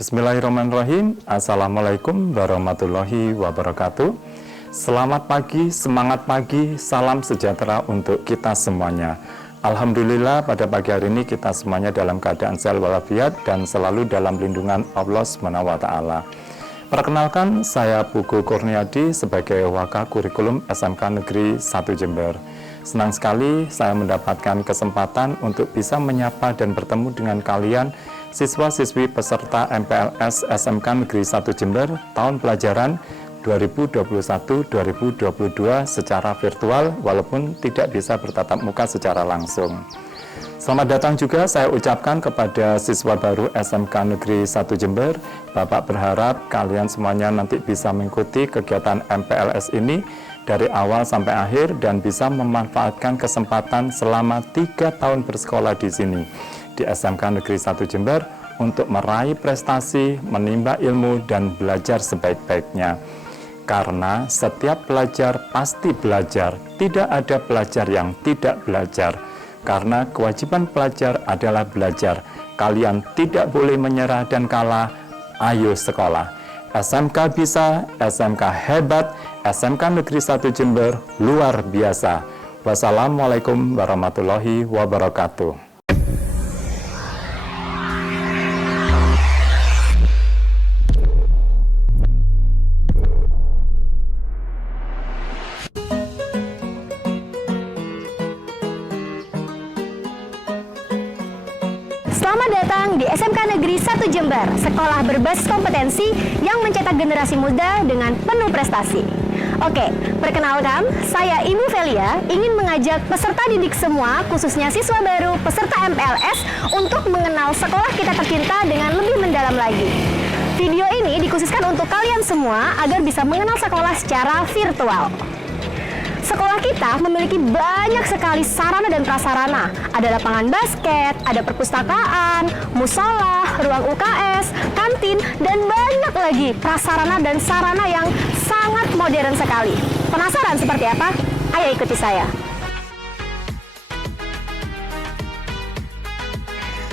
Bismillahirrahmanirrahim. Assalamualaikum warahmatullahi wabarakatuh. Selamat pagi, semangat pagi, salam sejahtera untuk kita semuanya. Alhamdulillah pada pagi hari ini kita semuanya dalam keadaan sehat walafiat dan selalu dalam lindungan Allah SWT. Perkenalkan, saya Pugu Kurniadi sebagai Wakil Kurikulum SMK Negeri 1 Jember. Senang sekali saya mendapatkan kesempatan untuk bisa menyapa dan bertemu dengan kalian siswa-siswi peserta MPLS SMK Negeri 1 Jember tahun pelajaran 2021-2022 secara virtual walaupun tidak bisa bertatap muka secara langsung. Selamat datang juga saya ucapkan kepada siswa baru SMK Negeri 1 Jember. Bapak berharap kalian semuanya nanti bisa mengikuti kegiatan MPLS ini dari awal sampai akhir dan bisa memanfaatkan kesempatan selama 3 tahun bersekolah di sini di SMK Negeri 1 Jember untuk meraih prestasi, menimba ilmu dan belajar sebaik-baiknya. Karena setiap pelajar pasti belajar, tidak ada pelajar yang tidak belajar. Karena kewajiban pelajar adalah belajar. Kalian tidak boleh menyerah dan kalah. Ayo sekolah. SMK bisa, SMK hebat, SMK Negeri 1 Jember luar biasa. Wassalamualaikum warahmatullahi wabarakatuh. Selamat datang di SMK Negeri 1 Jember, sekolah berbasis kompetensi yang mencetak generasi muda dengan penuh prestasi. Oke, perkenalkan, saya Ibu Velia ingin mengajak peserta didik semua, khususnya siswa baru peserta MPLS untuk mengenal sekolah kita tercinta dengan lebih mendalam lagi. Video ini dikhususkan untuk kalian semua agar bisa mengenal sekolah secara virtual. Sekolah kita memiliki banyak sekali sarana dan prasarana. Ada lapangan basket, ada perpustakaan, musola, ruang UKS, kantin, dan banyak lagi prasarana dan sarana yang sangat modern sekali. Penasaran seperti apa? Ayo ikuti saya.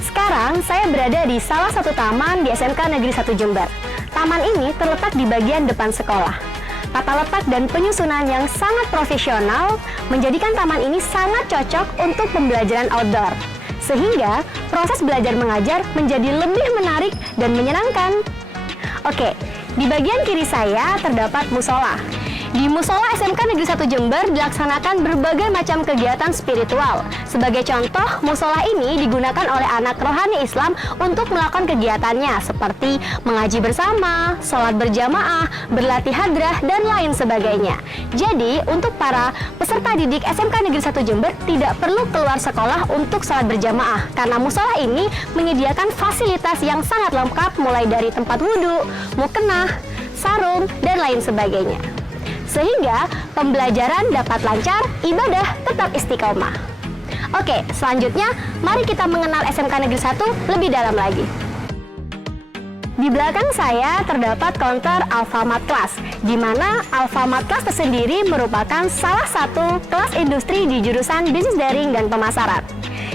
Sekarang saya berada di salah satu taman di SMK Negeri 1 Jember. Taman ini terletak di bagian depan sekolah. Tata letak dan penyusunan yang sangat profesional menjadikan taman ini sangat cocok untuk pembelajaran outdoor. Sehingga proses belajar mengajar menjadi lebih menarik dan menyenangkan. Oke, di bagian kiri saya terdapat musola. Di musola SMK Negeri 1 Jember dilaksanakan berbagai macam kegiatan spiritual. Sebagai contoh, musola ini digunakan oleh anak rohani Islam untuk melakukan kegiatannya seperti mengaji bersama, sholat berjamaah, berlatih hadrah, dan lain sebagainya. Jadi, untuk para peserta didik SMK Negeri 1 Jember tidak perlu keluar sekolah untuk sholat berjamaah karena musola ini menyediakan fasilitas yang sangat lengkap mulai dari tempat wudhu, mukenah, sarung, dan lain sebagainya. Sehingga pembelajaran dapat lancar, ibadah tetap istiqomah. Oke, selanjutnya mari kita mengenal SMK Negeri 1 lebih dalam lagi. Di belakang saya terdapat counter Alfamart Class, di mana Alfamart Class tersendiri merupakan salah satu kelas industri di jurusan bisnis daring dan pemasaran.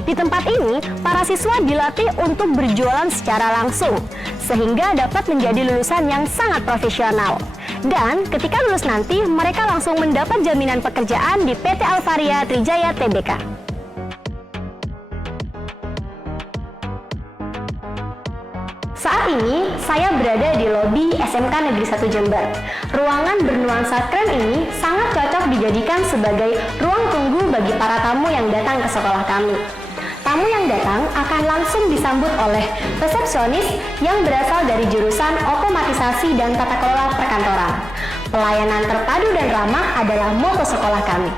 Di tempat ini, para siswa dilatih untuk berjualan secara langsung, sehingga dapat menjadi lulusan yang sangat profesional. Dan ketika lulus nanti, mereka langsung mendapat jaminan pekerjaan di PT Alvaria Trijaya Tbk. Saat ini, saya berada di lobi SMK Negeri 1 Jember. Ruangan bernuansa keren ini sangat cocok dijadikan sebagai ruang tunggu bagi para tamu yang datang ke sekolah kami. Tamu yang datang akan langsung disambut oleh resepsionis yang berasal dari jurusan otomatisasi dan tata kelola perkantoran. Pelayanan terpadu dan ramah adalah moto sekolah kami.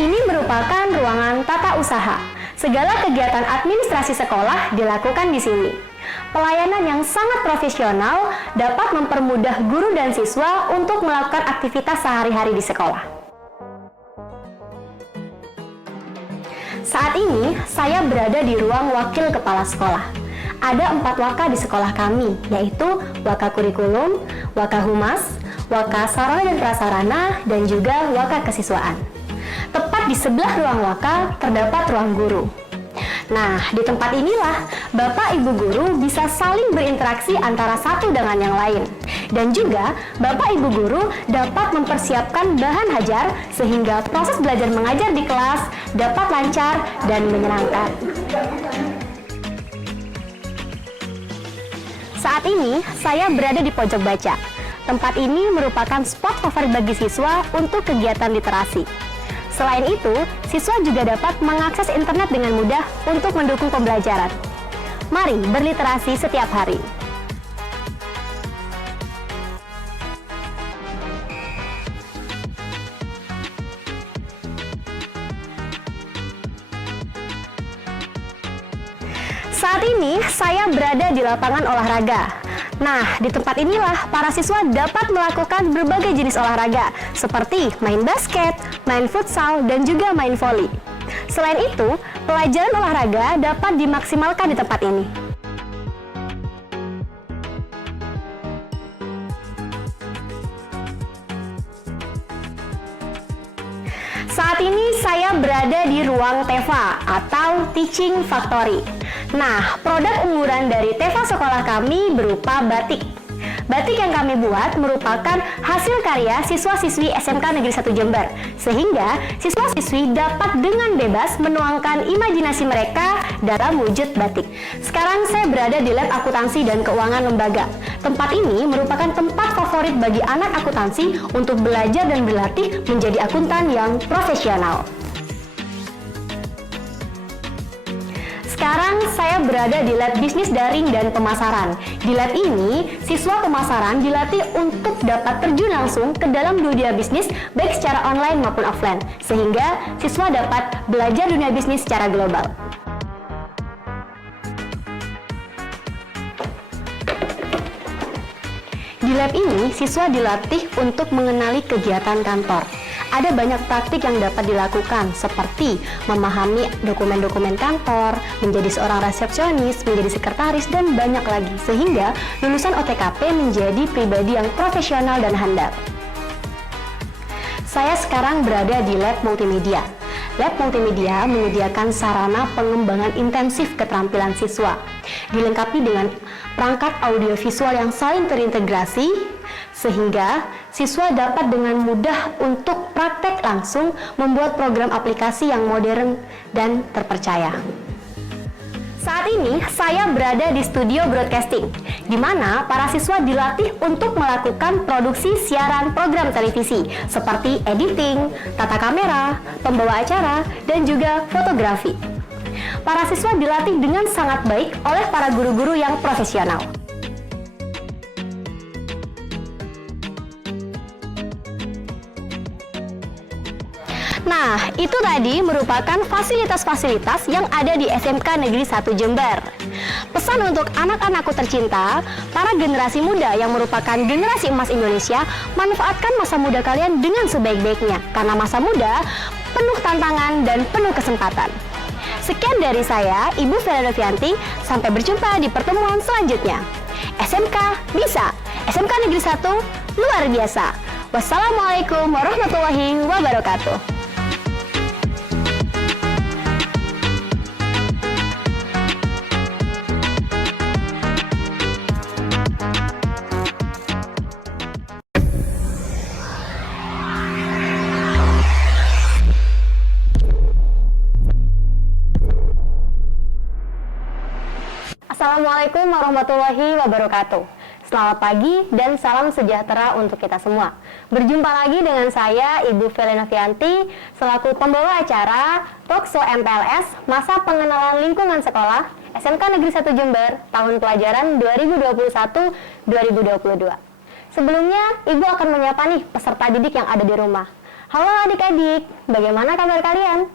Ini merupakan ruangan tata usaha. Segala kegiatan administrasi sekolah dilakukan di sini. Pelayanan yang sangat profesional dapat mempermudah guru dan siswa untuk melakukan aktivitas sehari-hari di sekolah. Saat ini, saya berada di ruang wakil kepala sekolah. Ada 4 waka di sekolah kami, yaitu Waka Kurikulum, Waka Humas, Waka Sarana dan Prasarana, dan juga Waka Kesiswaan. Tepat Tepat di sebelah ruang waka terdapat ruang guru. Nah, di tempat inilah Bapak Ibu guru bisa saling berinteraksi antara satu dengan yang lain. Dan juga Bapak Ibu guru dapat mempersiapkan bahan hajar sehingga proses belajar mengajar di kelas dapat lancar dan menyenangkan. Saat ini saya berada di pojok baca. Tempat ini merupakan spot favorit bagi siswa untuk kegiatan literasi. Selain itu, siswa juga dapat mengakses internet dengan mudah untuk mendukung pembelajaran. Mari berliterasi setiap hari. Saat ini saya berada di lapangan olahraga. Nah, di tempat inilah para siswa dapat melakukan berbagai jenis olahraga seperti main basket, main futsal, dan juga main voli. Selain itu, pelajaran olahraga dapat dimaksimalkan di tempat ini. Saat ini saya berada di ruang TEFA atau Teaching Factory. Nah, produk unggulan dari TEFA sekolah kami berupa batik. Batik yang kami buat merupakan hasil karya siswa-siswi SMK Negeri 1 Jember, sehingga siswa-siswi dapat dengan bebas menuangkan imajinasi mereka dalam wujud batik. Sekarang saya berada di Lab Akuntansi dan Keuangan Lembaga. Tempat ini merupakan tempat favorit bagi anak akuntansi untuk belajar dan berlatih menjadi akuntan yang profesional. Sekarang saya berada di Lab Bisnis Daring dan Pemasaran. Di lab ini, siswa pemasaran dilatih untuk dapat terjun langsung ke dalam dunia bisnis baik secara online maupun offline, sehingga siswa dapat belajar dunia bisnis secara global. Di lab ini, siswa dilatih untuk mengenali kegiatan kantor. Ada banyak praktik yang dapat dilakukan seperti memahami dokumen-dokumen kantor, menjadi seorang resepsionis, menjadi sekretaris, dan banyak lagi. Sehingga lulusan OTKP menjadi pribadi yang profesional dan handal. Saya sekarang berada di Lab Multimedia. Lab Multimedia menyediakan sarana pengembangan intensif keterampilan siswa, dilengkapi dengan perangkat audiovisual yang saling terintegrasi, sehingga siswa dapat dengan mudah untuk praktek langsung membuat program aplikasi yang modern dan terpercaya. Saat ini saya berada di studio broadcasting, di mana para siswa dilatih untuk melakukan produksi siaran program televisi seperti editing, tata kamera, pembawa acara, dan juga fotografi. Para siswa dilatih dengan sangat baik oleh para guru-guru yang profesional. Nah, itu tadi merupakan fasilitas-fasilitas yang ada di SMK Negeri 1 Jember. Pesan untuk anak-anakku tercinta, para generasi muda yang merupakan generasi emas Indonesia, manfaatkan masa muda kalian dengan sebaik-baiknya, karena masa muda penuh tantangan dan penuh kesempatan. Sekian dari saya, Ibu Vela Novianti. Sampai berjumpa di pertemuan selanjutnya. SMK bisa, SMK Negeri 1 luar biasa. Wassalamualaikum warahmatullahi wabarakatuh. Assalamualaikum warahmatullahi wabarakatuh. Selamat pagi dan salam sejahtera untuk kita semua. Berjumpa lagi dengan saya, Ibu Vela Novianti, selaku pembawa acara Talkshow MPLS Masa Pengenalan Lingkungan Sekolah SMK Negeri 1 Jember tahun pelajaran 2021-2022. Sebelumnya, Ibu akan menyapa nih peserta didik yang ada di rumah. Halo adik-adik, bagaimana kabar kalian?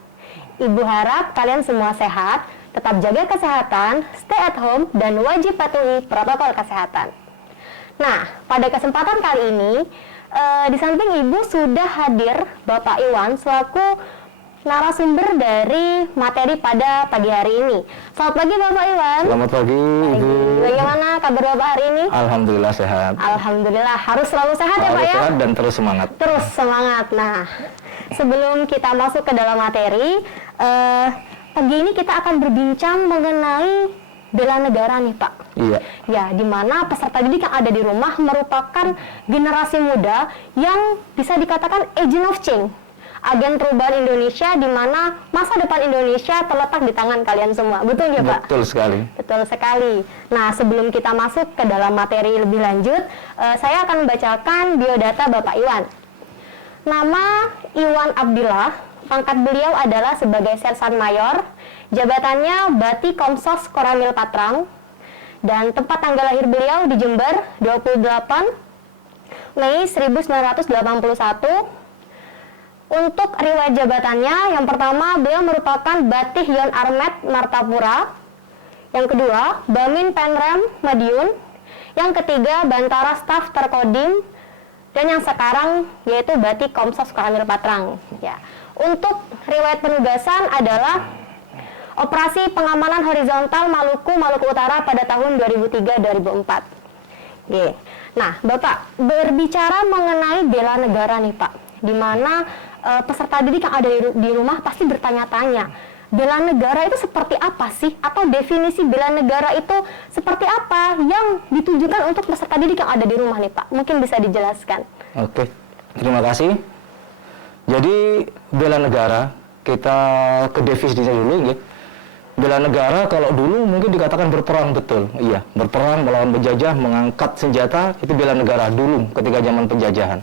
Ibu harap kalian semua sehat, tetap jaga kesehatan, stay at home, dan wajib patuhi protokol kesehatan. Nah, pada kesempatan kali ini, di samping Ibu sudah hadir Bapak Iwan selaku narasumber dari materi pada pagi hari ini. Selamat pagi Bapak Iwan. Selamat pagi, Ibu. Bagaimana kabar Bapak hari ini? Alhamdulillah sehat. Alhamdulillah, harus selalu sehat ya Pak ya? Sehat dan terus semangat. Terus semangat. Nah, Sebelum kita masuk ke dalam materi, pagi ini kita akan berbincang mengenai bela negara nih Pak. Iya. Ya, di mana peserta didik yang ada di rumah merupakan generasi muda yang bisa dikatakan agent of change. Agen perubahan Indonesia, di mana masa depan Indonesia terletak di tangan kalian semua. Betul ya Pak? Betul sekali. Betul sekali. Nah, sebelum kita masuk ke dalam materi lebih lanjut, saya akan membacakan biodata Bapak Iwan. Nama Iwan Abdillah, pangkat beliau adalah sebagai Sersan Mayor, jabatannya Bati Komsos Koramil Patrang, dan tempat tanggal lahir beliau di Jember, 28 Mei 1981. Untuk riwayat jabatannya, yang pertama beliau merupakan Batih Yon Armet Martapura, yang kedua Bamin Penrem Madiun, yang ketiga Bantara Staf Terkodim, dan yang sekarang yaitu Bati Komsos Koramil Patrang. Ya. Untuk riwayat penugasan adalah Operasi Pengamanan Horizontal Maluku Utara pada tahun 2003-2004. Oke. Nah, Bapak berbicara mengenai bela negara nih Pak, di mana peserta didik yang ada di rumah pasti bertanya-tanya, bela negara itu seperti apa sih? Atau definisi bela negara itu seperti apa yang ditujukan untuk peserta didik yang ada di rumah nih Pak? Mungkin bisa dijelaskan. Oke, terima kasih. Jadi bela negara, kita ke definisinya dulu ya. Bela negara kalau dulu mungkin dikatakan berperang, betul. Iya, berperang melawan penjajah, mengangkat senjata, itu bela negara dulu ketika zaman penjajahan.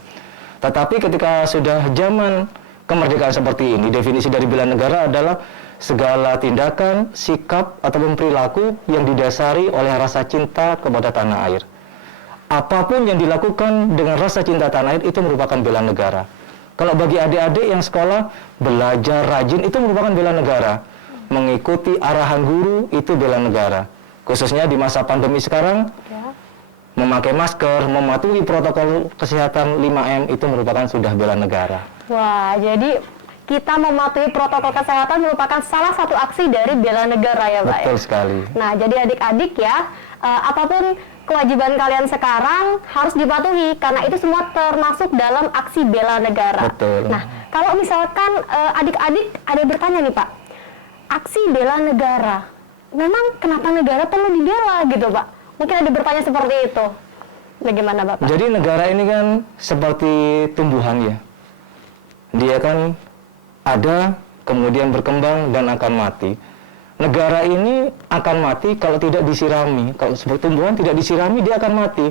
Tetapi ketika sudah zaman kemerdekaan seperti ini, definisi dari bela negara adalah segala tindakan, sikap, ataupun perilaku yang didasari oleh rasa cinta kepada tanah air. Apapun yang dilakukan dengan rasa cinta tanah air itu merupakan bela negara. Kalau bagi adik-adik yang sekolah, belajar rajin itu merupakan bela negara. Mengikuti arahan guru itu bela negara. Khususnya di masa pandemi sekarang, memakai masker, mematuhi protokol kesehatan 5M itu merupakan sudah bela negara. Wah, jadi kita mematuhi protokol kesehatan merupakan salah satu aksi dari bela negara ya Pak. Betul ya? sekali. Nah, jadi adik-adik ya, apapun kewajiban kalian sekarang harus dipatuhi karena itu semua termasuk dalam aksi bela negara. Betul. Nah, kalau misalkan adik-adik ada bertanya nih Pak, aksi bela negara, memang kenapa negara perlu dibela gitu Pak? Mungkin ada bertanya seperti itu. Bagaimana Bapak? Jadi negara ini kan seperti tumbuhan ya. Dia kan ada, kemudian berkembang dan akan mati. Negara ini akan mati kalau tidak disirami. Kalau seperti tumbuhan tidak disirami, dia akan mati.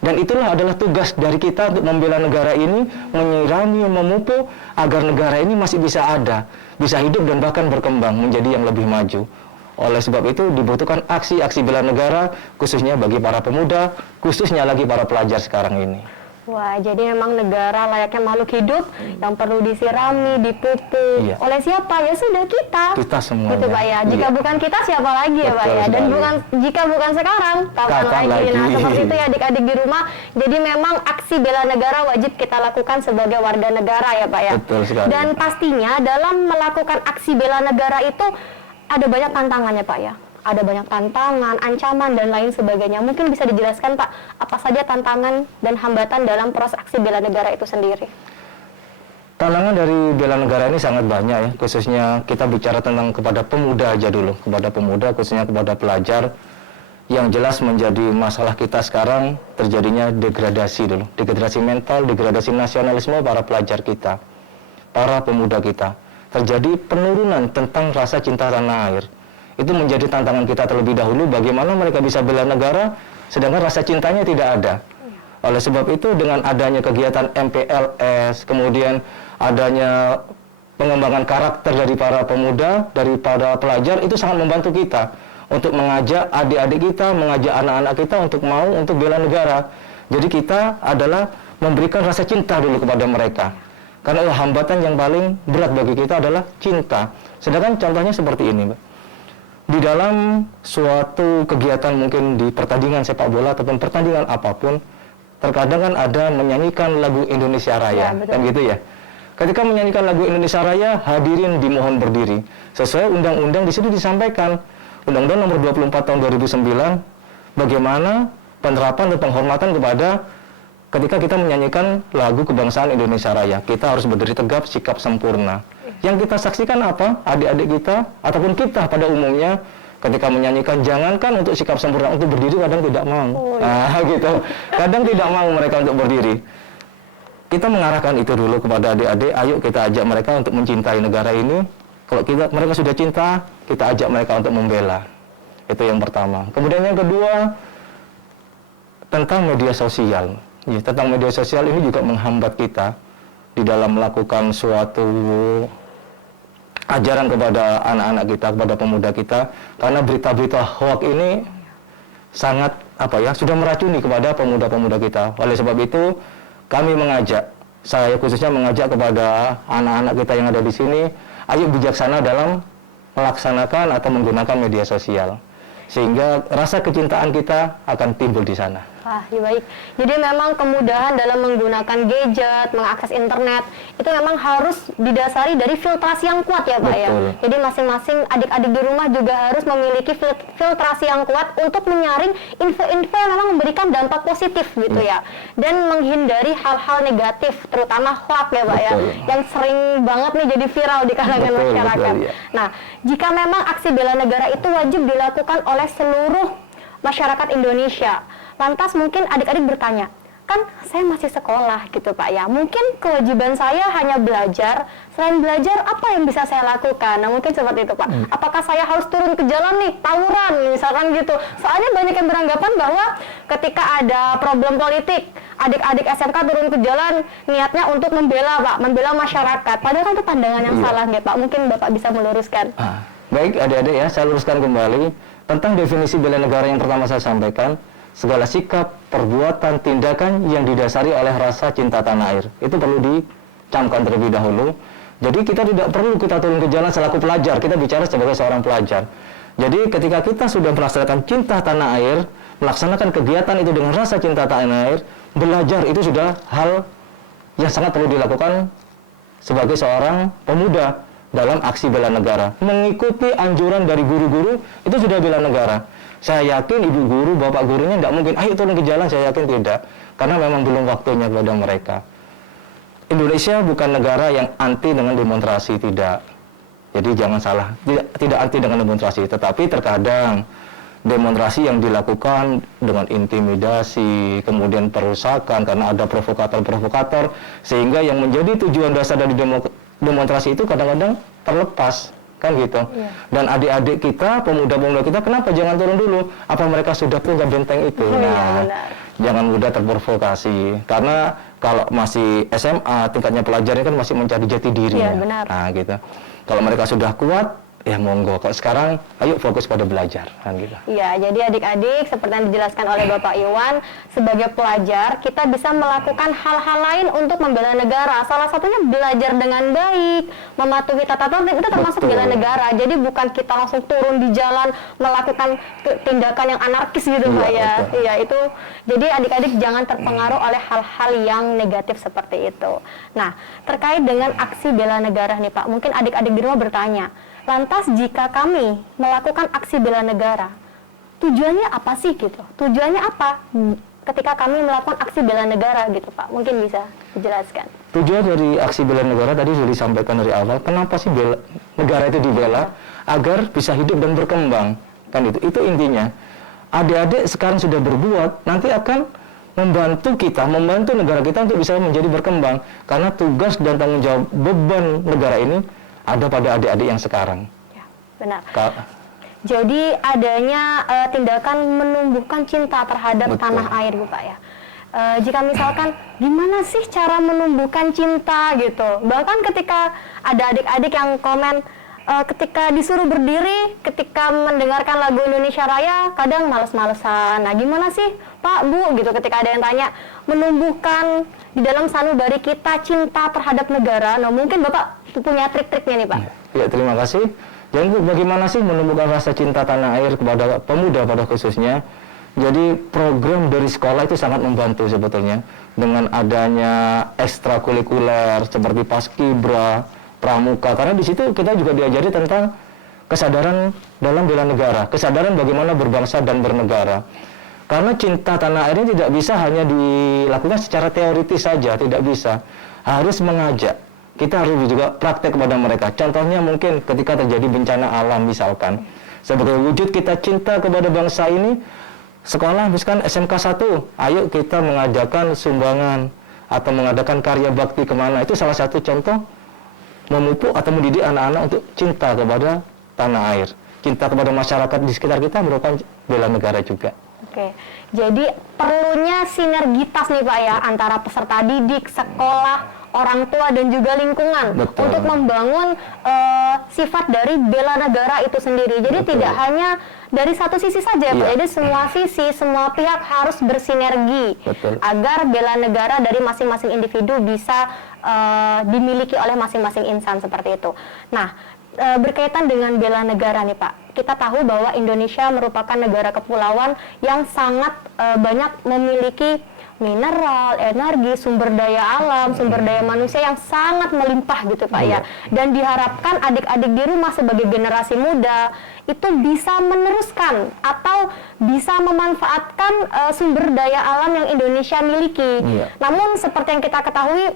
Dan itulah adalah tugas dari kita untuk membela negara ini, menyirami, memupuk agar negara ini masih bisa ada, bisa hidup dan bahkan berkembang menjadi yang lebih maju. Oleh sebab itu dibutuhkan aksi-aksi bela negara khususnya bagi para pemuda, khususnya lagi para pelajar sekarang ini. Wah, jadi memang negara layaknya makhluk hidup yang perlu disirami, dipupuk. Iya. Oleh siapa? Ya sudah kita. Kita semua. Gitu Pak ya. Jika bukan kita siapa lagi ya Pak Betul ya. Dan sekali. jika bukan sekarang, kapan lagi? Nah, seperti itu ya adik-adik di rumah. Jadi memang aksi bela negara wajib kita lakukan sebagai warga negara ya Pak ya. Betul sekali. Dan pastinya dalam melakukan aksi bela negara itu ada banyak tantangannya Pak ya. Ada banyak tantangan, ancaman, dan lain sebagainya. Mungkin bisa dijelaskan Pak, apa saja tantangan dan hambatan dalam proses aksi bela negara itu sendiri? Tantangan dari bela negara ini sangat banyak ya, khususnya kita bicara tentang kepada pemuda aja dulu, kepada pemuda, khususnya kepada pelajar. Yang jelas menjadi masalah kita sekarang terjadinya degradasi dulu, degradasi mental, degradasi nasionalisme para pelajar kita, para pemuda kita. Terjadi penurunan tentang rasa cinta tanah air. Itu menjadi tantangan kita terlebih dahulu, bagaimana mereka bisa bela negara sedangkan rasa cintanya tidak ada. Oleh sebab itu dengan adanya kegiatan MPLS, kemudian adanya pengembangan karakter dari para pemuda, dari para pelajar, itu sangat membantu kita untuk mengajak adik-adik kita, mengajak anak-anak kita untuk mau untuk bela negara. Jadi kita adalah memberikan rasa cinta dulu kepada mereka. Karena hambatan yang paling berat bagi kita adalah cinta. Sedangkan contohnya seperti ini, Mbak. Di dalam suatu kegiatan mungkin di pertandingan sepak bola ataupun pertandingan apapun, terkadang kan ada menyanyikan lagu Indonesia Raya, kan gitu ya. Ketika menyanyikan lagu Indonesia Raya, hadirin dimohon berdiri. Sesuai undang-undang di situ disampaikan, Undang-Undang Nomor 24 Tahun 2009, bagaimana penerapan dan penghormatan kepada ketika kita menyanyikan lagu kebangsaan Indonesia Raya, kita harus berdiri tegap, sikap sempurna. Yang kita saksikan apa? Adik-adik kita ataupun kita pada umumnya ketika menyanyikan, jangankan untuk sikap sempurna, untuk berdiri kadang tidak mau. Gitu. Kadang tidak mau mereka untuk berdiri. Kita mengarahkan itu dulu kepada adik-adik, ayo kita ajak mereka untuk mencintai negara ini. Kalau mereka sudah cinta, kita ajak mereka untuk membela. Itu yang pertama. Kemudian yang kedua, tentang media sosial. Ya, tentang media sosial ini juga menghambat kita di dalam melakukan suatu ajaran kepada anak-anak kita, kepada pemuda kita, karena berita-berita hoax ini sangat sudah meracuni kepada pemuda-pemuda kita. Oleh sebab itu, kami mengajak, saya khususnya mengajak kepada anak-anak kita yang ada di sini, ayo bijaksana dalam melaksanakan atau menggunakan media sosial, sehingga rasa kecintaan kita akan timbul di sana. Ya baik. Jadi memang kemudahan dalam menggunakan gadget, mengakses internet, itu memang harus didasari dari filtrasi yang kuat ya Pak. Betul. Ya. Jadi masing-masing adik-adik di rumah juga harus memiliki filtrasi yang kuat untuk menyaring info-info yang memang memberikan dampak positif gitu ya. Dan menghindari hal-hal negatif, terutama hoax ya Pak. Betul. Ya. Yang sering banget nih jadi viral di kalangan masyarakat. Betul, ya. Nah, jika memang aksi bela negara itu wajib dilakukan oleh seluruh masyarakat Indonesia, lantas mungkin adik-adik bertanya, kan saya masih sekolah gitu Pak ya, mungkin kewajiban saya hanya belajar, selain belajar apa yang bisa saya lakukan? Nah mungkin seperti itu Pak, apakah saya harus turun ke jalan nih, tawuran misalkan gitu? Soalnya banyak yang beranggapan bahwa ketika ada problem politik, adik-adik SMK turun ke jalan niatnya untuk membela Pak, membela masyarakat, padahal kan itu pandangan yang salah ya Pak, mungkin Bapak bisa meluruskan. Baik adik-adik ya, saya luruskan kembali tentang definisi bela negara yang pertama saya sampaikan. Segala sikap, perbuatan, tindakan yang didasari oleh rasa cinta tanah air. Itu perlu dicamkan terlebih dahulu. Jadi kita tidak perlu kita turun ke jalan selaku pelajar. Kita bicara sebagai seorang pelajar. Jadi ketika kita sudah melaksanakan cinta tanah air, melaksanakan kegiatan itu dengan rasa cinta tanah air, belajar itu sudah hal yang sangat perlu dilakukan sebagai seorang pemuda dalam aksi bela negara. Mengikuti anjuran dari guru-guru, itu sudah bela negara. Saya yakin ibu guru, bapak gurunya tidak mungkin, ayo turun ke jalan, saya yakin tidak. Karena memang belum waktunya kepada mereka. Indonesia bukan negara yang anti dengan demonstrasi, tidak. Jadi jangan salah, tidak anti dengan demonstrasi. Tetapi terkadang demonstrasi yang dilakukan dengan intimidasi, kemudian perusakan, karena ada provokator-provokator, sehingga yang menjadi tujuan dasar dari demonstrasi itu kadang-kadang terlepas. Kan gitu. Dan adik-adik kita, pemuda-pemuda kita, kenapa jangan turun dulu? Apa mereka sudah punya benteng itu? Jangan mudah terprovokasi. Karena kalau masih SMA, tingkatnya pelajarnya kan masih mencari jati diri. Nah, gitu. Kalau mereka sudah kuat, ya monggo. Kalau sekarang, ayo fokus pada belajar. Kan gitu. Iya, jadi adik-adik, seperti yang dijelaskan oleh Bapak Iwan, sebagai pelajar, kita bisa melakukan hal-hal lain untuk membela negara. Salah satunya belajar dengan baik, mematuhi tata tertib, itu termasuk bela negara. Jadi bukan kita langsung turun di jalan, melakukan tindakan yang anarkis gitu Pak ya. Iya, itu. Jadi adik-adik jangan terpengaruh oleh hal-hal yang negatif seperti itu. Nah, terkait dengan aksi bela negara nih Pak, mungkin adik-adik di rumah bertanya, lantas jika kami melakukan aksi bela negara, tujuannya apa sih gitu? Tujuannya apa ketika kami melakukan aksi bela negara gitu Pak? Mungkin bisa dijelaskan. Tujuan dari aksi bela negara tadi sudah disampaikan dari awal. Kenapa sih negara itu dibela? Agar bisa hidup dan berkembang. Kan itu intinya. Adik-adik sekarang sudah berbuat, nanti akan membantu kita, membantu negara kita untuk bisa menjadi berkembang. Karena tugas dan tanggung jawab beban negara ini ada pada adik-adik yang sekarang. Ya, benar. Jadi adanya tindakan menumbuhkan cinta terhadap tanah air, Pak ya. Jika misalkan gimana sih cara menumbuhkan cinta gitu. Bahkan ketika ada adik-adik yang komen, ketika disuruh berdiri, ketika mendengarkan lagu Indonesia Raya, kadang males-malesan. Nah gimana sih Pak, Bu gitu, ketika ada yang tanya, menumbuhkan di dalam sanubari kita cinta terhadap negara. Nah mungkin Bapak punya trik-triknya nih Pak. Ya, terima kasih. Jadi bagaimana sih menumbuhkan rasa cinta tanah air kepada pemuda pada khususnya? Jadi program dari sekolah itu sangat membantu sebetulnya. Dengan adanya ekstrakurikuler seperti Paskibra, Pramuka, karena di situ kita juga diajari tentang kesadaran dalam bela negara, kesadaran bagaimana berbangsa dan bernegara. Karena cinta tanah air ini tidak bisa hanya dilakukan secara teoritis saja, tidak bisa. Harus mengajak. Kita harus juga praktek kepada mereka. Contohnya mungkin ketika terjadi bencana alam misalkan. Sebagai wujud kita cinta kepada bangsa ini, sekolah misalkan SMK 1, ayo kita mengadakan sumbangan atau mengadakan karya bakti kemana. Itu salah satu contoh memupuk atau mendidik anak-anak untuk cinta kepada tanah air. Cinta kepada masyarakat di sekitar kita merupakan bela negara juga. Oke, jadi perlunya sinergitas nih Pak ya, antara peserta didik, sekolah, orang tua dan juga lingkungan. Betul. Untuk membangun sifat dari bela negara itu sendiri. Jadi Betul. tidak hanya dari satu sisi saja Pak, Iya. jadi semua sisi, semua pihak harus bersinergi. Betul. Agar bela negara dari masing-masing individu bisa dimiliki oleh masing-masing insan seperti itu. Nah, berkaitan dengan bela negara nih Pak, kita tahu bahwa Indonesia merupakan negara kepulauan yang sangat banyak memiliki mineral, energi, sumber daya alam, sumber daya manusia yang sangat melimpah gitu Pak ya. Dan diharapkan adik-adik di rumah sebagai generasi muda itu bisa meneruskan atau bisa memanfaatkan sumber daya alam yang Indonesia miliki. Namun seperti yang kita ketahui,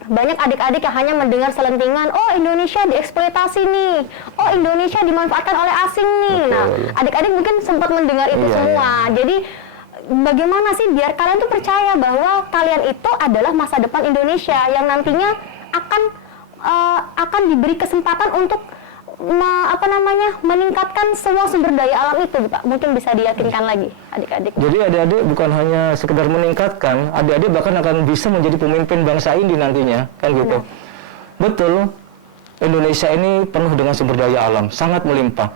banyak adik-adik yang hanya mendengar selentingan, oh Indonesia dieksploitasi nih, oh Indonesia dimanfaatkan oleh asing nih. Betul. Nah, adik-adik mungkin sempat mendengar itu semua. Jadi bagaimana sih biar kalian tuh percaya bahwa kalian itu adalah masa depan Indonesia yang nantinya akan diberi kesempatan untuk meningkatkan semua sumber daya alam itu, Pak. Mungkin bisa diyakinkan lagi adik-adik. Jadi adik-adik bukan hanya sekedar meningkatkan, adik-adik bahkan akan bisa menjadi pemimpin bangsa ini nantinya, kan gitu. Betul, Indonesia ini penuh dengan sumber daya alam, sangat melimpah.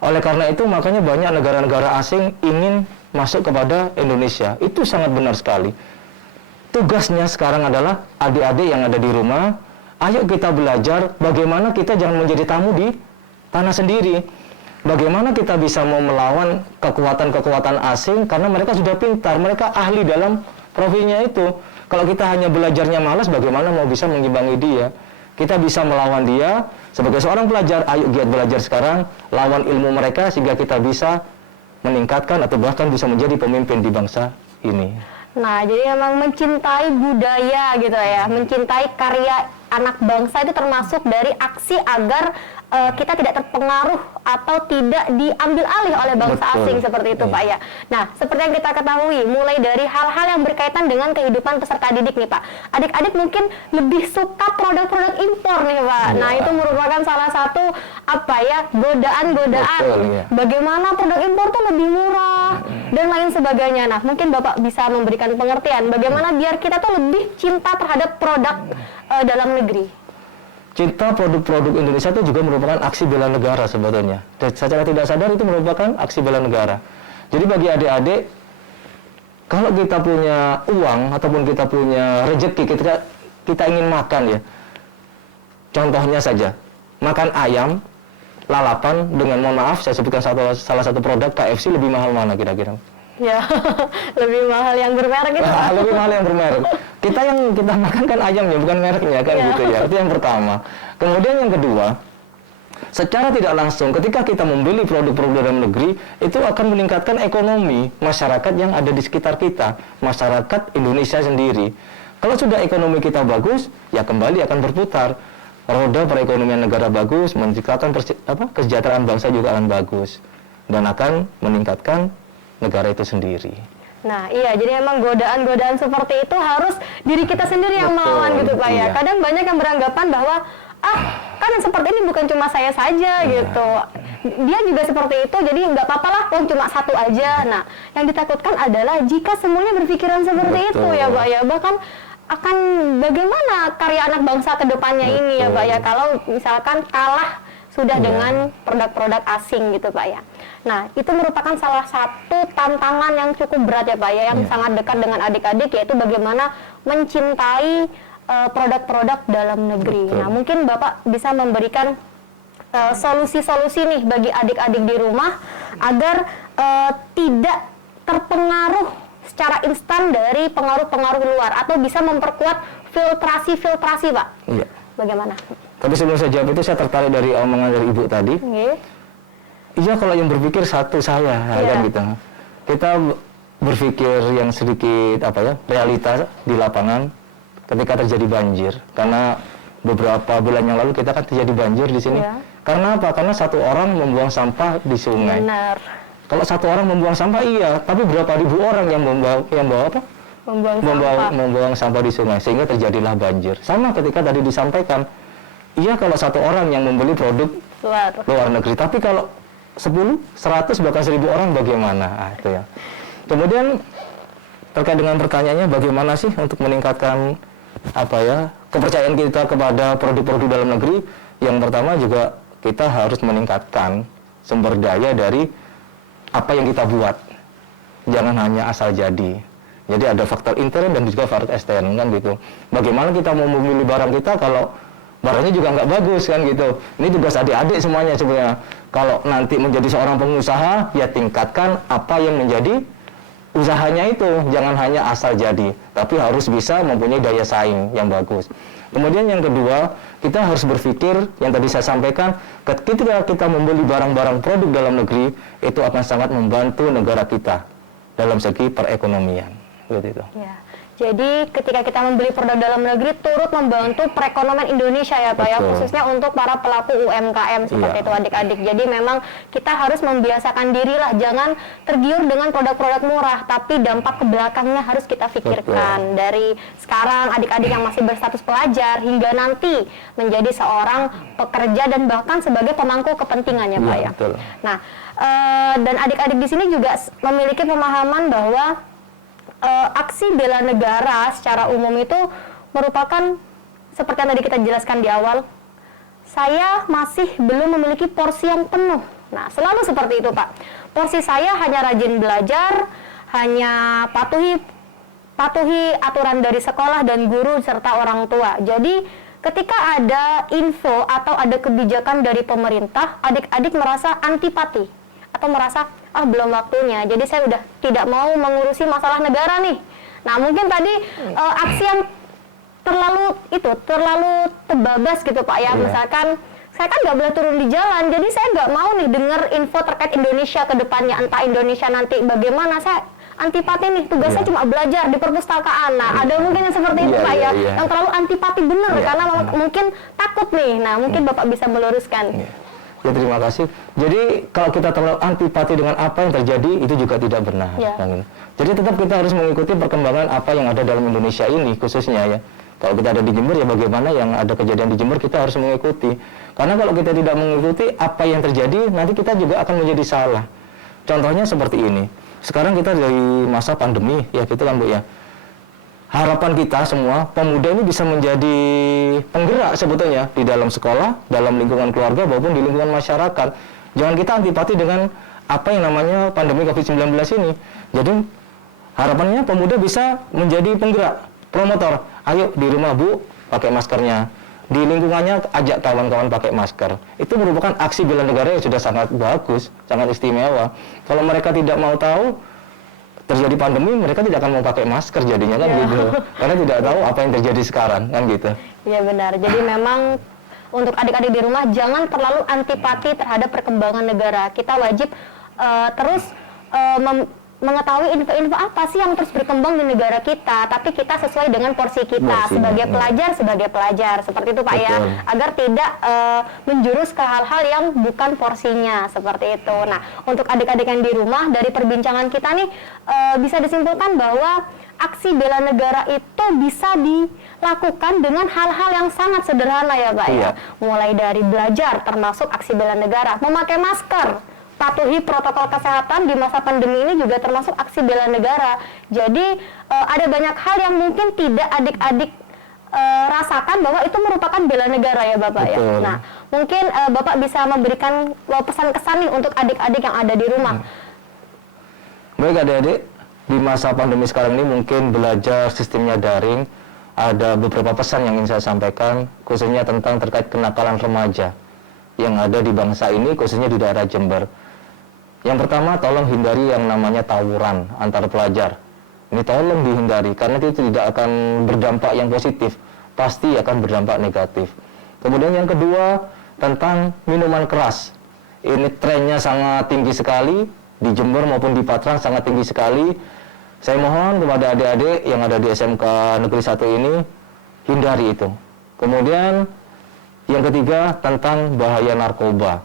Oleh karena itu makanya banyak negara-negara asing ingin masuk kepada Indonesia. Itu sangat benar sekali. Tugasnya sekarang adalah adik-adik yang ada di rumah, ayo kita belajar bagaimana kita jangan menjadi tamu di tanah sendiri. Bagaimana kita bisa mau melawan kekuatan-kekuatan asing karena mereka sudah pintar, mereka ahli dalam profilnya itu. Kalau kita hanya belajarnya malas, bagaimana mau bisa mengimbangi dia? Kita bisa melawan dia. Sebagai seorang pelajar, ayo giat belajar sekarang, lawan ilmu mereka sehingga kita bisa meningkatkan atau bahkan bisa menjadi pemimpin di bangsa ini. Nah, jadi memang mencintai budaya gitu ya, mencintai karya anak bangsa itu termasuk dari aksi agar kita tidak terpengaruh atau tidak diambil alih oleh bangsa asing seperti itu Pak ya. Nah, seperti yang kita ketahui, mulai dari hal-hal yang berkaitan dengan kehidupan peserta didik nih Pak. Adik-adik mungkin lebih suka produk-produk impor nih Pak. Nah, itu merupakan salah satu godaan-godaan. Bagaimana produk impor tuh lebih murah dan lain sebagainya. Nah, mungkin Bapak bisa memberikan pengertian bagaimana biar kita tuh lebih cinta terhadap produk dalam negeri. Cinta produk-produk Indonesia itu juga merupakan aksi bela negara sebetulnya. Dan secara tidak sadar itu merupakan aksi bela negara. Jadi bagi adik-adik, kalau kita punya uang ataupun kita punya rezeki, kita ingin makan ya. Contohnya saja, makan ayam, lalapan dengan mohon maaf saya sebutkan salah satu produk KFC lebih mahal mana kira-kira? Ya, lebih mahal yang bermerek itu. Lebih mahal yang bermerek. Kita makan kan ayamnya bukan mereknya kan gitu ya. Itu yang pertama. Kemudian yang kedua, secara tidak langsung ketika kita membeli produk-produk dalam negeri itu akan meningkatkan ekonomi masyarakat yang ada di sekitar kita, masyarakat Indonesia sendiri. Kalau sudah ekonomi kita bagus, ya kembali akan berputar. Roda perekonomian negara bagus, meningkatkan kesejahteraan bangsa juga akan bagus dan akan meningkatkan negara itu sendiri. Nah iya, jadi emang godaan-godaan seperti itu harus diri kita sendiri yang melawan gitu Pak ya. Kadang banyak yang beranggapan bahwa kan yang seperti ini bukan cuma saya saja gitu. Dia juga seperti itu, jadi nggak apa-apa lah, cuma satu aja. Nah, yang ditakutkan adalah jika semuanya berpikiran seperti itu ya Pak ya. Bahkan akan bagaimana karya anak bangsa ke depannya ini ya Pak ya, kalau misalkan kalah sudah dengan produk-produk asing gitu Pak ya. Nah, itu merupakan salah satu tantangan yang cukup berat ya Pak ya, yang sangat dekat dengan adik-adik, yaitu bagaimana mencintai produk-produk dalam negeri. Nah, mungkin Bapak bisa memberikan solusi-solusi nih bagi adik-adik di rumah agar tidak terpengaruh secara instan dari pengaruh-pengaruh luar atau bisa memperkuat filtrasi Pak. Iya. Bagaimana? Tapi sebelum saya jawab itu saya tertarik dari omongan dari Ibu tadi. Iya, kalau yang berpikir satu saya, kan gitu. Kita berpikir yang sedikit realita di lapangan ketika terjadi banjir. Karena beberapa bulan yang lalu kita kan terjadi banjir di sini. Iya. Karena apa? Karena satu orang membuang sampah di sungai. Benar. Kalau satu orang membuang sampah iya, tapi berapa ribu orang yang membuang sampah di sungai, sehingga terjadilah banjir. Sama ketika tadi disampaikan, iya kalau satu orang yang membeli produk luar negeri, tapi kalau 10, 100 bahkan 1000 orang bagaimana? Itu ya. Kemudian terkait dengan pertanyaannya bagaimana sih untuk meningkatkan kepercayaan kita kepada produk-produk dalam negeri? Yang pertama juga kita harus meningkatkan sumber daya dari apa yang kita buat. Jangan hanya asal jadi. Jadi ada faktor intern dan juga faktor ekstern kan gitu. Bagaimana kita mau memilih barang kita kalau barangnya juga nggak bagus kan gitu. Ini tugas adik-adik semuanya sebenarnya. Kalau nanti menjadi seorang pengusaha, ya tingkatkan apa yang menjadi usahanya itu. Jangan hanya asal jadi, tapi harus bisa mempunyai daya saing yang bagus. Kemudian yang kedua, kita harus berpikir yang tadi saya sampaikan, ketika kita membeli barang-barang produk dalam negeri, itu akan sangat membantu negara kita dalam segi perekonomian. Gitu itu. Ya. Jadi ketika kita membeli produk dalam negeri turut membantu perekonomian Indonesia ya Pak ya, khususnya untuk para pelaku UMKM seperti itu adik-adik. Jadi memang kita harus membiasakan diri lah, jangan tergiur dengan produk-produk murah, tapi dampak ke belakangnya harus kita pikirkan. Dari sekarang adik-adik yang masih berstatus pelajar hingga nanti menjadi seorang pekerja dan bahkan sebagai pemangku kepentingannya Pak ya. Betul. Nah, dan adik-adik di sini juga memiliki pemahaman bahwa aksi bela negara secara umum itu merupakan seperti yang tadi kita jelaskan di awal, saya masih belum memiliki porsi yang penuh. Nah, selalu seperti itu Pak. Porsi saya hanya rajin belajar, hanya patuhi aturan dari sekolah dan guru serta orang tua. Jadi ketika ada info atau ada kebijakan dari pemerintah, adik-adik merasa antipati atau merasa belum waktunya, jadi saya udah tidak mau mengurusi masalah negara nih. Nah mungkin tadi aksi yang terlalu tebabas gitu Pak ya. Misalkan saya kan nggak boleh turun di jalan, jadi saya nggak mau nih dengar info terkait Indonesia ke depannya, entah Indonesia nanti bagaimana. Saya antipati nih, tugas saya cuma belajar di perpustakaan. Nah ada mungkin yang seperti itu Pak ya, yang terlalu antipati bener karena mungkin takut nih. Nah mungkin Bapak bisa meluruskan. Ya, terima kasih. Jadi kalau kita terlalu antipati dengan apa yang terjadi, itu juga tidak benar. Jadi tetap kita harus mengikuti perkembangan apa yang ada dalam Indonesia ini khususnya ya. Kalau kita ada di Jember ya bagaimana yang ada kejadian di Jember, kita harus mengikuti. Karena kalau kita tidak mengikuti apa yang terjadi, nanti kita juga akan menjadi salah. Contohnya seperti ini. Sekarang kita dari masa pandemi ya gitu kan Bu ya. Harapan kita semua, pemuda ini bisa menjadi penggerak sebetulnya di dalam sekolah, dalam lingkungan keluarga, maupun di lingkungan masyarakat. Jangan kita antipati dengan apa yang namanya pandemi COVID-19 ini. Jadi harapannya pemuda bisa menjadi penggerak, promotor. Ayo di rumah Bu, pakai maskernya. Di lingkungannya ajak kawan-kawan pakai masker. Itu merupakan aksi bela negara yang sudah sangat bagus, sangat istimewa. Kalau mereka tidak mau tahu, terjadi pandemi, mereka tidak akan mau pakai masker jadinya kan gitu. Karena tidak tahu apa yang terjadi sekarang kan gitu. Iya benar. Jadi memang untuk adik-adik di rumah jangan terlalu antipati terhadap perkembangan negara. Kita wajib terus mengetahui info-info apa sih yang terus berkembang di negara kita, tapi kita sesuai dengan porsi kita sebagai pelajar seperti itu Pak ya, agar tidak menjurus ke hal-hal yang bukan porsinya seperti itu. Nah untuk adik-adik yang di rumah, dari perbincangan kita nih bisa disimpulkan bahwa aksi bela negara itu bisa dilakukan dengan hal-hal yang sangat sederhana ya Pak ya, mulai dari belajar termasuk aksi bela negara, memakai masker, patuhi protokol kesehatan di masa pandemi ini juga termasuk aksi bela negara. Jadi ada banyak hal yang mungkin tidak adik-adik rasakan bahwa itu merupakan bela negara ya Bapak ya. Nah mungkin Bapak bisa memberikan pesan-kesan nih untuk adik-adik yang ada di rumah. Baik adik-adik, di masa pandemi sekarang ini mungkin belajar sistemnya daring. Ada beberapa pesan yang ingin saya sampaikan, khususnya tentang terkait kenakalan remaja yang ada di bangsa ini, khususnya di daerah Jember. Yang pertama, tolong hindari yang namanya tawuran antar pelajar. Ini tolong dihindari, karena itu tidak akan berdampak yang positif, pasti akan berdampak negatif. Kemudian yang kedua, tentang minuman keras. Ini trennya sangat tinggi sekali, di Jember maupun di Patrang sangat tinggi sekali. Saya mohon kepada adik-adik yang ada di SMK Negeri 1 ini, hindari itu. Kemudian yang ketiga tentang bahaya narkoba.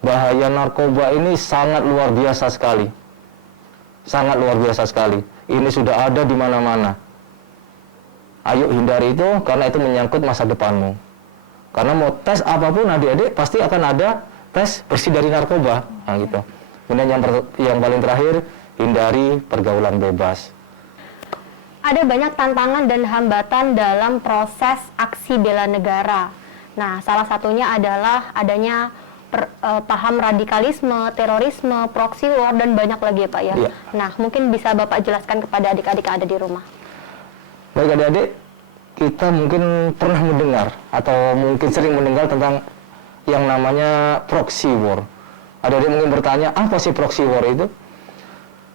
Bahaya narkoba ini sangat luar biasa sekali. Sangat luar biasa sekali. Ini sudah ada di mana-mana. Ayo hindari itu karena itu menyangkut masa depanmu. Karena mau tes apapun adik-adik pasti akan ada tes bersih dari narkoba. Nah, gitu. Kemudian yang paling terakhir, hindari pergaulan bebas. Ada banyak tantangan dan hambatan dalam proses aksi bela negara. Nah, salah satunya adalah adanya paham radikalisme, terorisme, proxy war, dan banyak lagi ya Pak ya. Iya. Nah, mungkin bisa Bapak jelaskan kepada adik-adik yang ada di rumah. Baik adik-adik, kita mungkin pernah mendengar atau mungkin sering mendengar tentang yang namanya proxy war. Adik-adik mungkin bertanya, apa sih proxy war itu?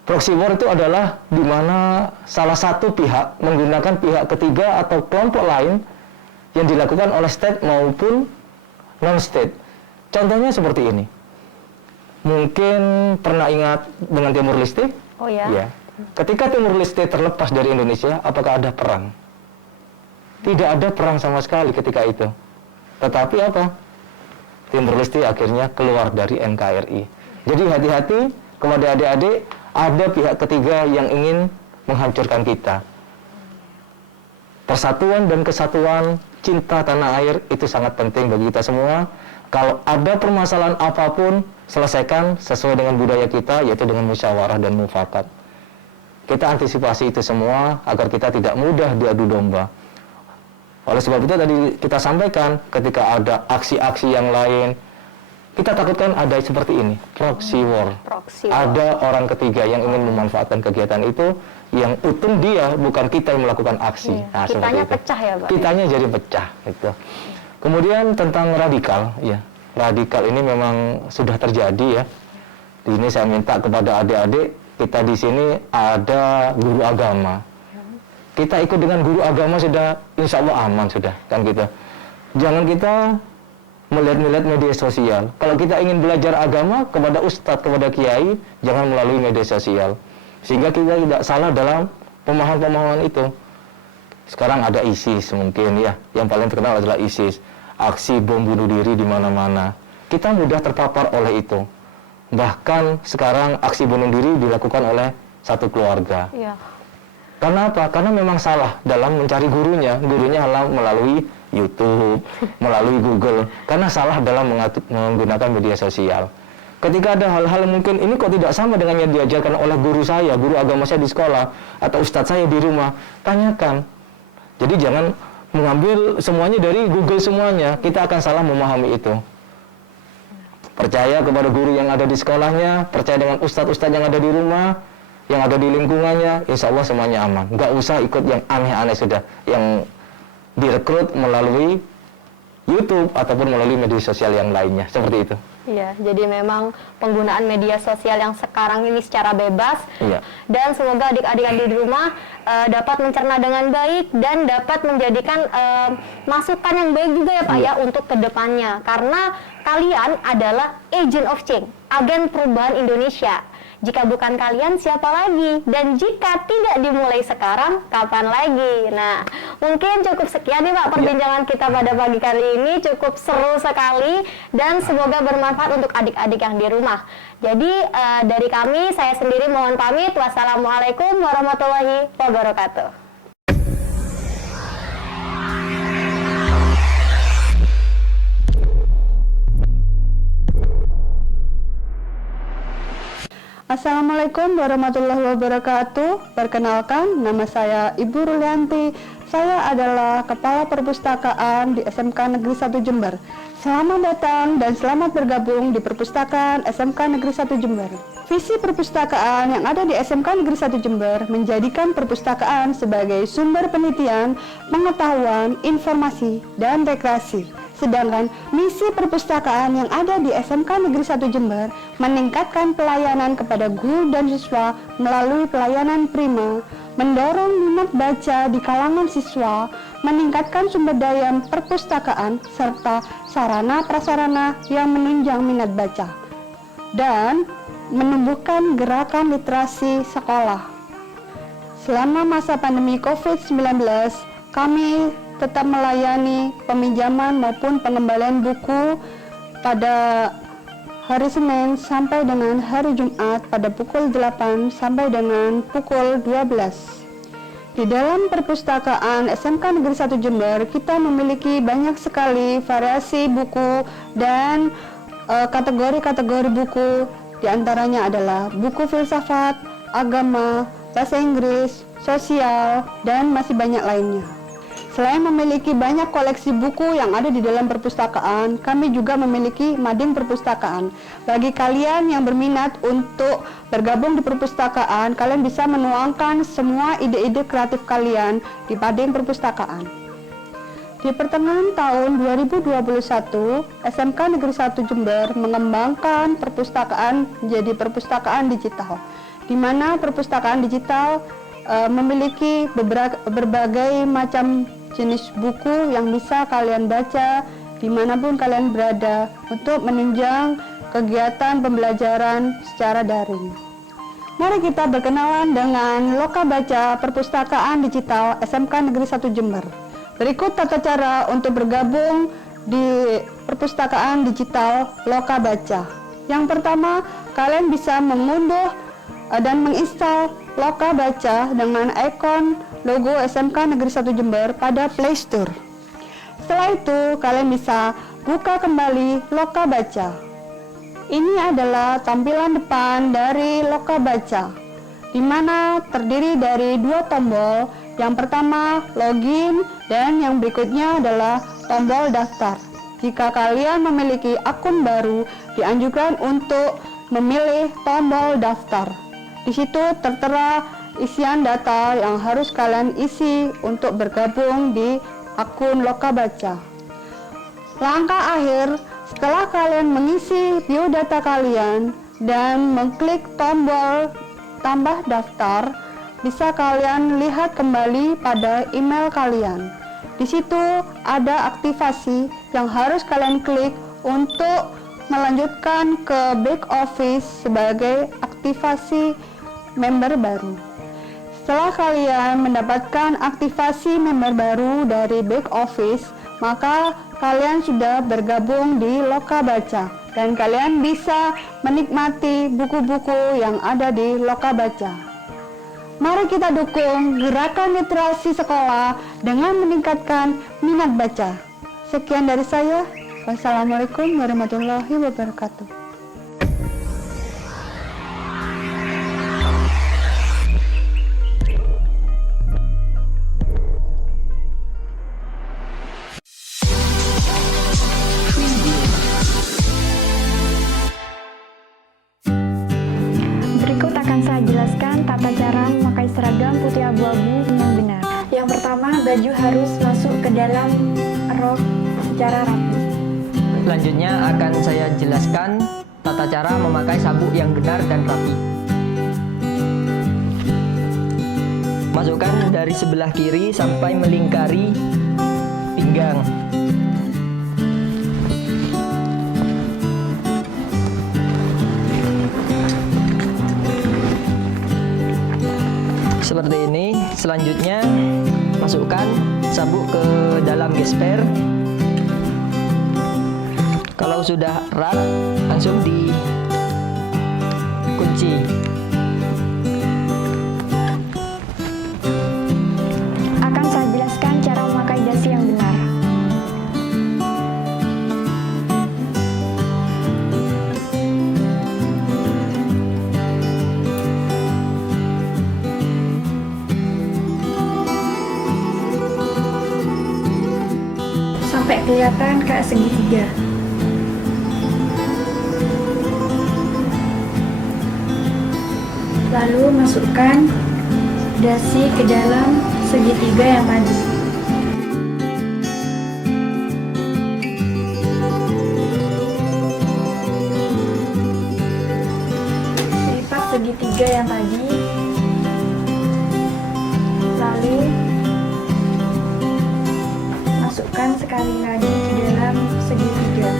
Proxy war itu adalah di mana salah satu pihak menggunakan pihak ketiga atau kelompok lain yang dilakukan oleh state maupun non-state. Contohnya seperti ini. Mungkin pernah ingat dengan Timur Leste? Oh ya? Ya. Ketika Timur Leste terlepas dari Indonesia, apakah ada perang? Tidak ada perang sama sekali ketika itu. Tetapi apa? Timur Leste akhirnya keluar dari NKRI. Jadi hati-hati kepada adik-adik, ada pihak ketiga yang ingin menghancurkan kita. Persatuan dan kesatuan, cinta tanah air itu sangat penting bagi kita semua. Kalau ada permasalahan apapun, selesaikan sesuai dengan budaya kita, yaitu dengan musyawarah dan mufakat. Kita antisipasi itu semua agar kita tidak mudah diadu domba. Oleh sebab itu tadi kita sampaikan, ketika ada aksi-aksi yang lain, kita takutkan ada seperti ini, proxy war. Proxy war. Ada orang ketiga yang ingin memanfaatkan kegiatan itu, yang untung dia, bukan kita yang melakukan aksi. Iya. Nah, Kitanya pecah ya Pak? Kitanya jadi pecah. Gitu. Kemudian tentang radikal, ya, radikal ini memang sudah terjadi ya. Di sini saya minta kepada adik-adik, kita di sini ada guru agama. Kita ikut dengan guru agama sudah, insya Allah aman sudah, kan gitu. Jangan kita melihat media sosial. Kalau kita ingin belajar agama kepada ustadz, kepada kiai, jangan melalui media sosial. Sehingga kita tidak salah dalam pemahaman-pemahaman itu. Sekarang ada ISIS mungkin ya, yang paling terkenal adalah ISIS. Aksi bom bunuh diri di mana-mana. Kita mudah terpapar oleh itu. Bahkan sekarang aksi bunuh diri dilakukan oleh satu keluarga. Iya. Karena apa? Karena memang salah dalam mencari gurunya. Gurunya melalui YouTube, melalui Google, karena salah dalam menggunakan media sosial. Ketika ada hal-hal mungkin ini kok tidak sama dengan yang diajarkan oleh guru saya, guru agama saya di sekolah, atau ustadz saya di rumah, tanyakan. Jadi jangan mengambil semuanya dari Google semuanya, kita akan salah memahami itu. Percaya kepada guru yang ada di sekolahnya, percaya dengan ustadz-ustadz yang ada di rumah, yang ada di lingkungannya, insya Allah semuanya aman. Nggak usah ikut yang aneh-aneh sudah, yang direkrut melalui YouTube ataupun melalui media sosial yang lainnya, seperti itu. Iya, jadi memang penggunaan media sosial yang sekarang ini secara bebas. Iya. Dan semoga adik-adik yang di rumah dapat mencerna dengan baik dan dapat menjadikan masukan yang baik juga ya Pak ya untuk kedepannya. Karena kalian adalah agent of change, agen perubahan Indonesia. Jika bukan kalian, siapa lagi? Dan jika tidak dimulai sekarang, kapan lagi? Nah, mungkin cukup sekian nih Pak perbincangan kita pada pagi kali ini. Cukup seru sekali dan semoga bermanfaat untuk adik-adik yang di rumah. Jadi dari kami, saya sendiri mohon pamit. Wassalamualaikum warahmatullahi wabarakatuh. Assalamualaikum warahmatullahi wabarakatuh. Perkenalkan, nama saya Ibu Rulianti. Saya adalah Kepala Perpustakaan di SMK Negeri 1 Jember. Selamat datang dan selamat bergabung di Perpustakaan SMK Negeri 1 Jember. Visi perpustakaan yang ada di SMK Negeri 1 Jember menjadikan perpustakaan sebagai sumber penelitian, pengetahuan, informasi, dan rekreasi. Sedangkan misi perpustakaan yang ada di SMK Negeri 1 Jember meningkatkan pelayanan kepada guru dan siswa melalui pelayanan prima, mendorong minat baca di kalangan siswa, meningkatkan sumber daya perpustakaan, serta sarana-prasarana yang menunjang minat baca, dan menumbuhkan gerakan literasi sekolah. Selama masa pandemi COVID-19, kami tetap melayani peminjaman maupun pengembalian buku pada hari Senin sampai dengan hari Jumat pada pukul 8 sampai dengan pukul 12. Di dalam perpustakaan SMK Negeri 1 Jember, kita memiliki banyak sekali variasi buku dan kategori-kategori buku. Di antaranya adalah buku filsafat, agama, bahasa Inggris, sosial, dan masih banyak lainnya. Selain memiliki banyak koleksi buku yang ada di dalam perpustakaan, kami juga memiliki mading perpustakaan. Bagi kalian yang berminat untuk bergabung di perpustakaan, kalian bisa menuangkan semua ide-ide kreatif kalian di mading perpustakaan. Di pertengahan tahun 2021, SMK Negeri 1 Jember mengembangkan perpustakaan menjadi perpustakaan digital, di mana perpustakaan digital memiliki berbagai macam jenis buku yang bisa kalian baca dimanapun kalian berada untuk menunjang kegiatan pembelajaran secara daring. Mari kita berkenalan dengan Loka Baca Perpustakaan Digital SMK Negeri 1 Jember. Berikut tata cara untuk bergabung di Perpustakaan Digital Loka Baca. Yang pertama, kalian bisa mengunduh dan menginstal Loka Baca dengan ikon logo SMK Negeri 1 Jember pada Play Store. Setelah itu, kalian bisa buka kembali Loka Baca. Ini adalah tampilan depan dari Loka Baca, di mana terdiri dari dua tombol. Yang pertama, login, dan yang berikutnya adalah tombol daftar. Jika kalian memiliki akun baru, dianjurkan untuk memilih tombol daftar. Di situ tertera isian data yang harus kalian isi untuk bergabung di akun Loka Baca. Langkah akhir, setelah kalian mengisi biodata kalian dan mengklik tombol tambah daftar, bisa kalian lihat kembali pada email kalian. Di situ ada aktivasi yang harus kalian klik untuk melanjutkan ke back office sebagai aktivasi member baru. Setelah kalian mendapatkan aktivasi member baru dari back office, maka kalian sudah bergabung di Loka Baca dan kalian bisa menikmati buku-buku yang ada di Loka Baca. Mari kita dukung gerakan literasi sekolah dengan meningkatkan minat baca. Sekian dari saya. Wassalamualaikum warahmatullahi wabarakatuh. Berikut akan saya jelaskan tata cara memakai seragam putih abu-abu yang benar. Yang pertama, baju harus masuk ke dalam rok secara rapi. Selanjutnya akan saya jelaskan tata cara memakai sabuk yang benar dan rapi. Masukkan dari sebelah kiri sampai melingkari pinggang. Seperti ini. Selanjutnya masukkan sabuk ke dalam gesper. Kalau sudah erat, langsung dikunci. Akan saya jelaskan cara memakai dasi yang benar. Sampai kelihatan kayak segitiga. Lalu masukkan dasi ke dalam segitiga yang tadi. Lipat segitiga yang tadi. Lalu masukkan sekali lagi ke dalam segitiga.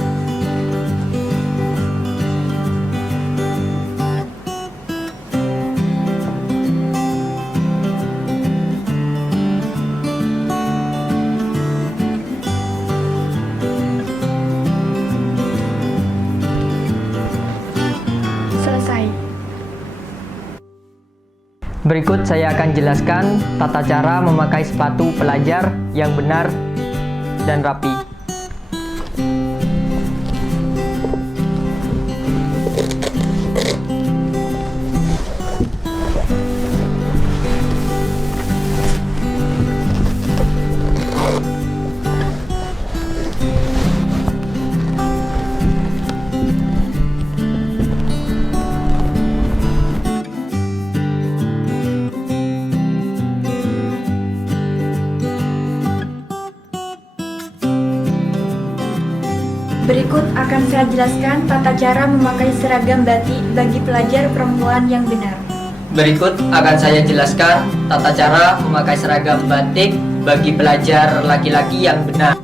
Berikut saya akan jelaskan tata cara memakai sepatu pelajar yang benar dan rapi. Berikut akan saya jelaskan tata cara memakai seragam batik bagi pelajar perempuan yang benar. Berikut akan saya jelaskan tata cara memakai seragam batik bagi pelajar laki-laki yang benar.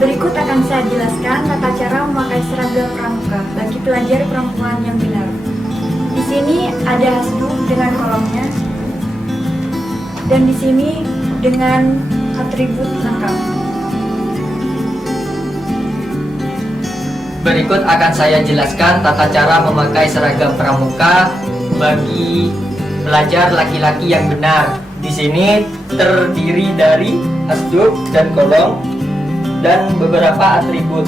Berikut akan saya jelaskan tata cara memakai seragam pramuka bagi pelajar perempuan yang benar. Di sini ada hasduk dengan kolomnya, dan di sini dengan atribut lengkap. Berikut akan saya jelaskan tata cara memakai seragam pramuka bagi pelajar laki-laki yang benar. Di sini terdiri dari hasduk dan kolom dan beberapa atribut.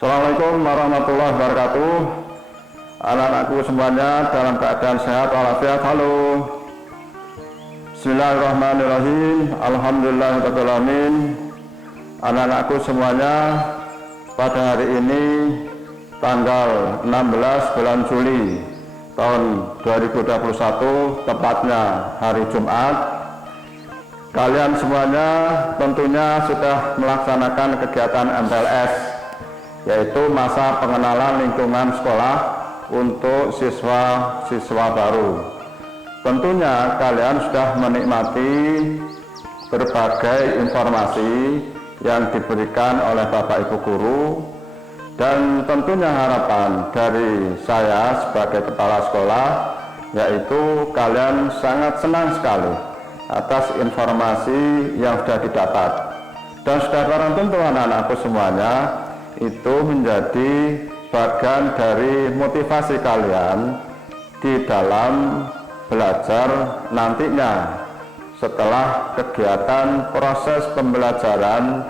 Assalamualaikum warahmatullahi wabarakatuh. Anak-anakku semuanya dalam keadaan sehat walafiat. Halo. Bismillahirrahmanirrahim. Alhamdulillahirabbil alamin. Anak-anakku semuanya, pada hari ini tanggal 16 bulan Juli tahun 2021, tepatnya hari Jumat, kalian semuanya tentunya sudah melaksanakan kegiatan MPLS, yaitu masa pengenalan lingkungan sekolah untuk siswa-siswa baru. Tentunya kalian sudah menikmati berbagai informasi yang diberikan oleh Bapak Ibu Guru, dan tentunya harapan dari saya sebagai kepala sekolah yaitu kalian sangat senang sekali atas informasi yang sudah didapat, dan sudah barang tentu anak-anakku semuanya itu menjadi bagian dari motivasi kalian di dalam belajar nantinya setelah kegiatan proses pembelajaran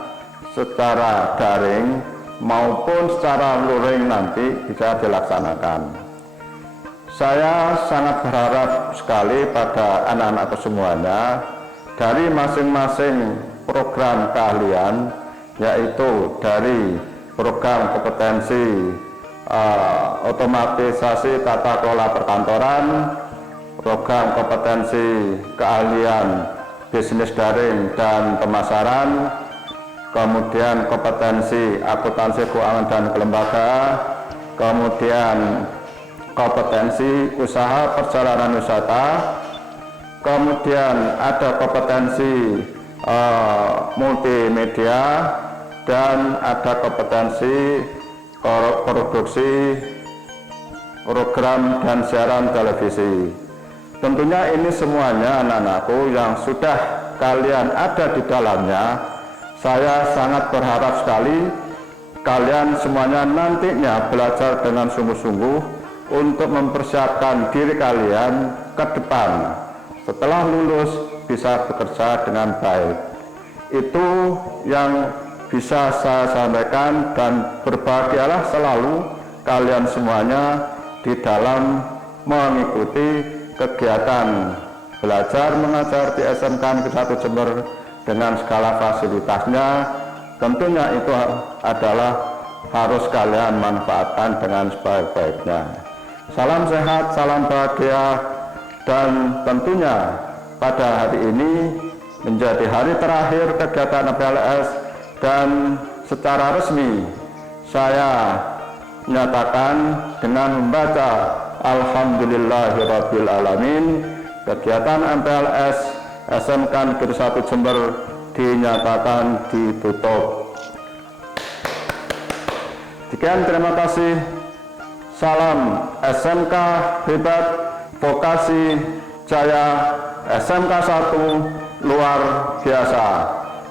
secara daring maupun secara luring nanti bisa dilaksanakan. Saya sangat berharap sekali pada anak-anakku semuanya dari masing-masing program keahlian, yaitu dari program kompetensi otomatisasi tata kelola perkantoran, program kompetensi keahlian bisnis daring dan pemasaran, kemudian kompetensi akuntansi keuangan dan kelembagaan, kemudian kompetensi usaha perjalanan wisata, kemudian ada kompetensi multimedia, dan ada kompetensi produksi program dan siaran televisi. Tentunya ini semuanya anak-anakku yang sudah kalian ada di dalamnya. Saya sangat berharap sekali kalian semuanya nantinya belajar dengan sungguh-sungguh untuk mempersiapkan diri kalian ke depan setelah lulus bisa bekerja dengan baik. Itu yang bisa saya sampaikan, dan berbahagialah selalu kalian semuanya di dalam mengikuti kegiatan belajar mengajar di SMK Negeri 1 Jember dengan segala fasilitasnya, tentunya itu adalah harus kalian manfaatkan dengan sebaik-baiknya. Salam sehat, salam bahagia, dan tentunya pada hari ini menjadi hari terakhir kegiatan MPLS, dan secara resmi saya menyatakan dengan membaca Alhamdulillahirabbil alamin, kegiatan MPLS SMK Negeri 1 Jember dinyatakan ditutup. Sekian, terima kasih. Salam SMK hebat, vokasi jaya, SMK 1 luar biasa.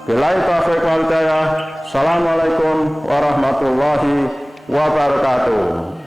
Billahi taufiq wal hidayah. Assalamualaikum warahmatullahi wabarakatuh.